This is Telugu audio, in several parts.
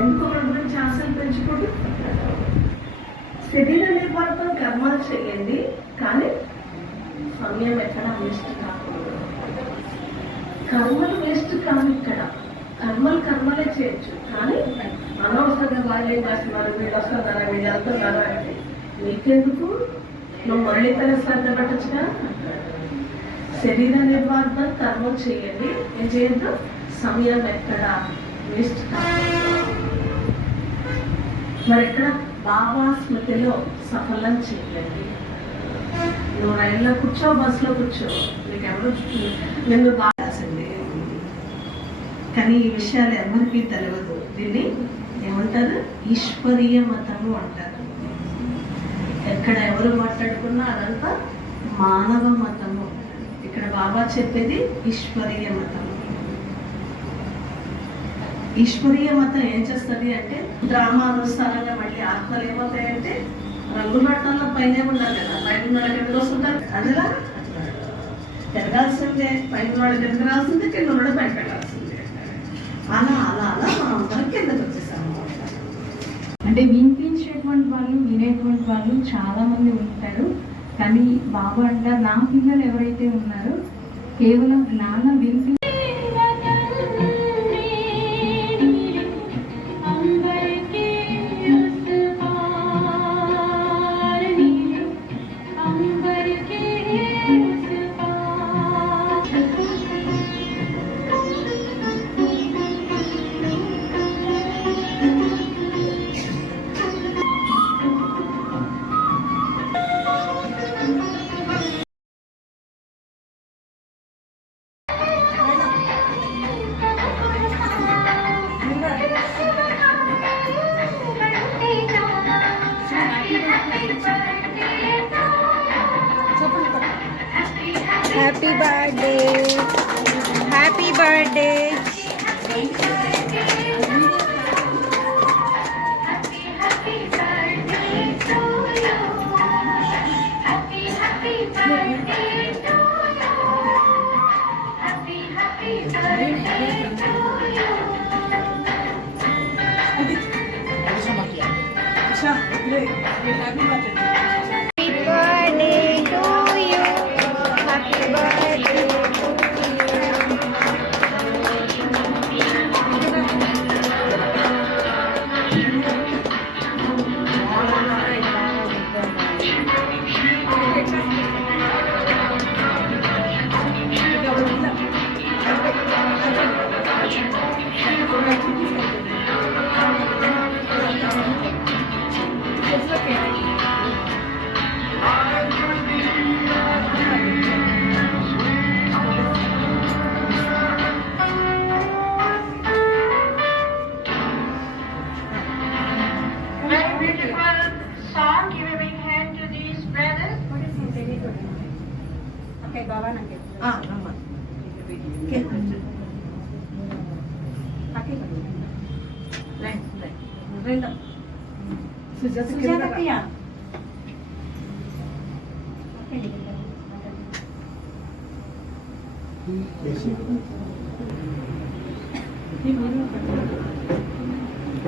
ఎందుకు మన గురించి ఆశలు పెంచుకోండి. శరీర నిర్మాణం కర్మలు చేయండి, కానీ సమయం ఎక్కడ వేస్ట్ కాకూడదు. కర్మలు వేస్ట్ కాదు. ఇక్కడ కర్మలే చేయొచ్చు, కానీ అనవసరంగా వాళ్ళు ఏం చేస్తున్నారు, వీళ్ళు వస్తున్నారా, వీళ్ళు వెళ్తున్నారా అంటే నీకెందుకు, నువ్వు మళ్ళీ తన శ్రద్ధ పెట్టచ్చుగా. శరీర నిర్వాహం కర్మలు చేయండి, ఏం చేయొద్దు, సమయం ఎక్కడ వేస్ట్ కాదు. మరి ఎక్కడ బాబా స్మృతిలో సఫలం చేయండి. నువ్వు రైల్లో కూర్చో, బస్సులో కూర్చో, నీకు ఎవరు నిన్ను బాగా రాసింది, కానీ ఈ విషయాలు ఎవరికి తెలియదు. దీన్ని ఏమంటారు, ఈశ్వరీయ మతము అంటారు. ఎక్కడ ఎవరు మాట్లాడుకున్నా అదంతా మానవ మతము. ఇక్కడ బాబా చెప్పేది ఈశ్వరీయ మతము. ఈశ్వరీయ మతం ఏం చేస్తుంది అంటే డ్రామానుసారంగా మళ్ళీ ఆత్మలు ఏమవుతాయంటే రంగు పట్టణంలో పైన ఉండాలి కదా, పైన వాళ్ళకి ఎందుకు వస్తుంటారు, అదిలా తిరగాల్సిందే, పైన వాళ్ళకి ఎదురాల్సిందే, కింద కూడా పైన పెట్టాల్సిందే. అలా అలా అలా మనం అందరం కిందకి వచ్చేసాము. అంటే వినిపించేటువంటి వాళ్ళు, వినేటువంటి వాళ్ళు చాలా మంది ఉంటారు. కానీ బాబా అంటారు, నా పిల్లలు ఎవరైతే ఉన్నారో కేవలం జ్ఞానం వినిపి Happy birthday. Happy birthday.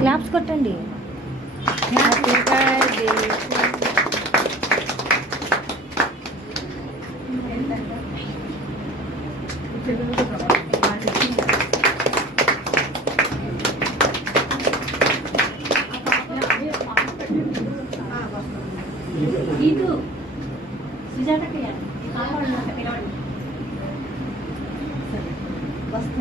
Claps కొట్టండి. Happy birthday. ಇದು ಸುಜಾತಕ್ಕೆ